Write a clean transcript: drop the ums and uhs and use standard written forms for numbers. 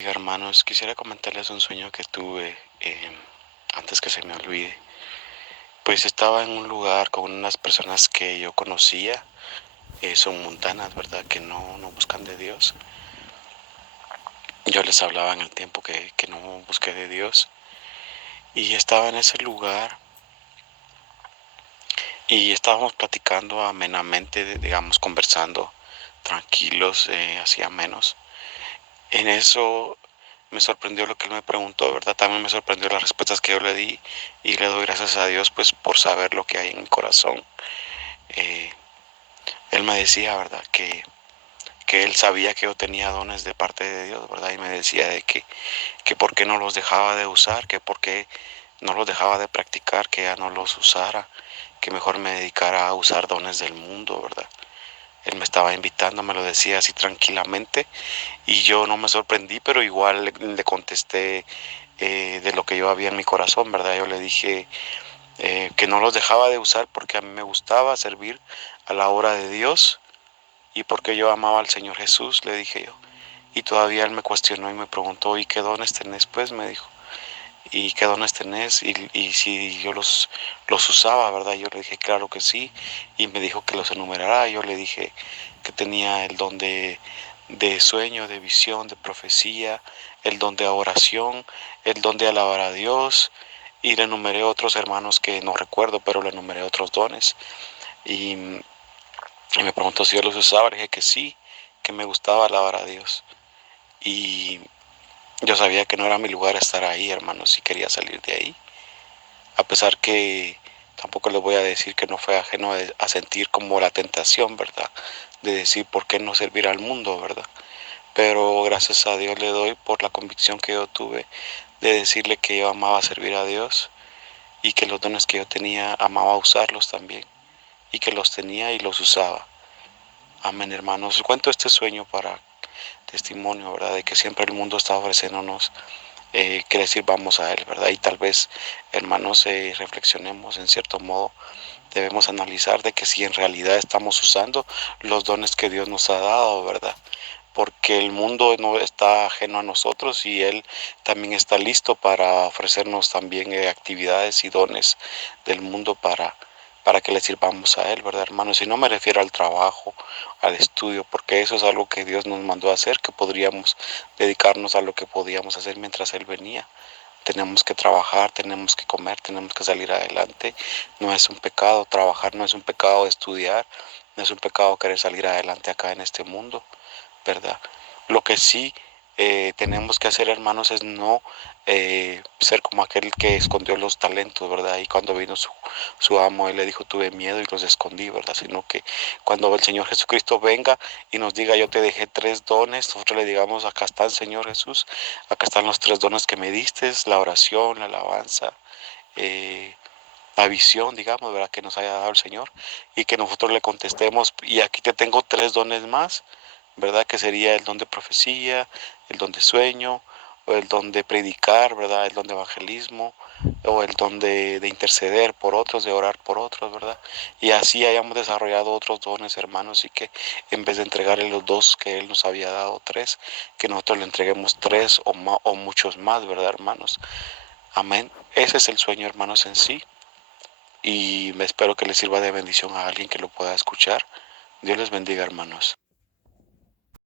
Hermanos, quisiera comentarles un sueño que tuve antes que se me olvide. Pues estaba en un lugar con unas personas que yo conocía, son mundanas, ¿verdad? Que no buscan de Dios. Yo les hablaba en el tiempo que no busqué de Dios. Y estaba en ese lugar y estábamos platicando amenamente, digamos, conversando tranquilos, hacía menos. En eso me sorprendió lo que él me preguntó, ¿verdad? También me sorprendió las respuestas que yo le di y le doy gracias a Dios pues por saber lo que hay en mi corazón. Eh, Él me decía, ¿verdad? Que él sabía que yo tenía dones de parte de Dios, ¿verdad? Y me decía de que por qué no los dejaba de usar, que por qué no los dejaba de practicar, que ya no los usara, que mejor me dedicara a usar dones del mundo, ¿verdad? Él me estaba invitando, me lo decía así tranquilamente y yo no me sorprendí, pero igual le contesté de lo que yo había en mi corazón, ¿verdad? Yo le dije que no los dejaba de usar porque a mí me gustaba servir a la obra de Dios y porque yo amaba al Señor Jesús, le dije yo. Y todavía él me cuestionó y me preguntó, ¿y qué dones tenés? Pues me dijo, ¿y qué dones tenés? Y si yo los usaba, ¿verdad? Yo le dije, claro que sí. Y me dijo que los enumerara. Yo le dije que tenía el don de sueño, de visión, de profecía, el don de oración, el don de alabar a Dios. Y le enumeré otros hermanos que no recuerdo, pero le enumeré otros dones. Y, y me preguntó si yo los usaba. Le dije que sí, que me gustaba alabar a Dios. Y yo sabía que no era mi lugar estar ahí, hermanos, y quería salir de ahí. A pesar que tampoco les voy a decir que no fue ajeno a sentir como la tentación, ¿verdad? De decir por qué no servir al mundo, ¿verdad? Pero gracias a Dios le doy por la convicción que yo tuve de decirle que yo amaba servir a Dios y que los dones que yo tenía amaba usarlos también y que los tenía y los usaba. Amén, hermanos. Cuento este sueño para testimonio, ¿verdad? De que siempre el mundo está ofreciéndonos que le sirvamos a Él, ¿verdad? Y tal vez, hermanos, reflexionemos en cierto modo, debemos analizar de que si en realidad estamos usando los dones que Dios nos ha dado, ¿verdad? Porque el mundo no está ajeno a nosotros y Él también está listo para ofrecernos también actividades y dones del mundo para que le sirvamos a Él, ¿verdad, hermanos? Y no me refiero al trabajo, al estudio, porque eso es algo que Dios nos mandó a hacer, que podríamos dedicarnos a lo que podíamos hacer mientras Él venía. Tenemos que trabajar, tenemos que comer, tenemos que salir adelante. No es un pecado trabajar, no es un pecado estudiar, no es un pecado querer salir adelante acá en este mundo, ¿verdad? Lo que sí tenemos que hacer, hermanos, es no ser como aquel que escondió los talentos, ¿verdad? Y cuando vino su amo, él le dijo, tuve miedo y los escondí, ¿verdad? Sino que cuando el Señor Jesucristo venga y nos diga, yo te dejé tres dones, nosotros le digamos, acá están, Señor Jesús, acá están los tres dones que me diste, la oración, la alabanza, eh, la visión, digamos, ¿verdad? Que nos haya dado el Señor y que nosotros le contestemos, y aquí te tengo tres dones más, ¿verdad? Que sería el don de profecía, el don de sueño, o el don de predicar, ¿verdad? El don de evangelismo, o el don de interceder por otros, de orar por otros, ¿verdad? Y así hayamos desarrollado otros dones, hermanos, y que en vez de entregarle los dos que Él nos había dado, tres, que nosotros le entreguemos tres o muchos más, ¿verdad, hermanos? Amén. Ese es el sueño, hermanos, en sí. Y me espero que les sirva de bendición a alguien que lo pueda escuchar. Dios les bendiga, hermanos.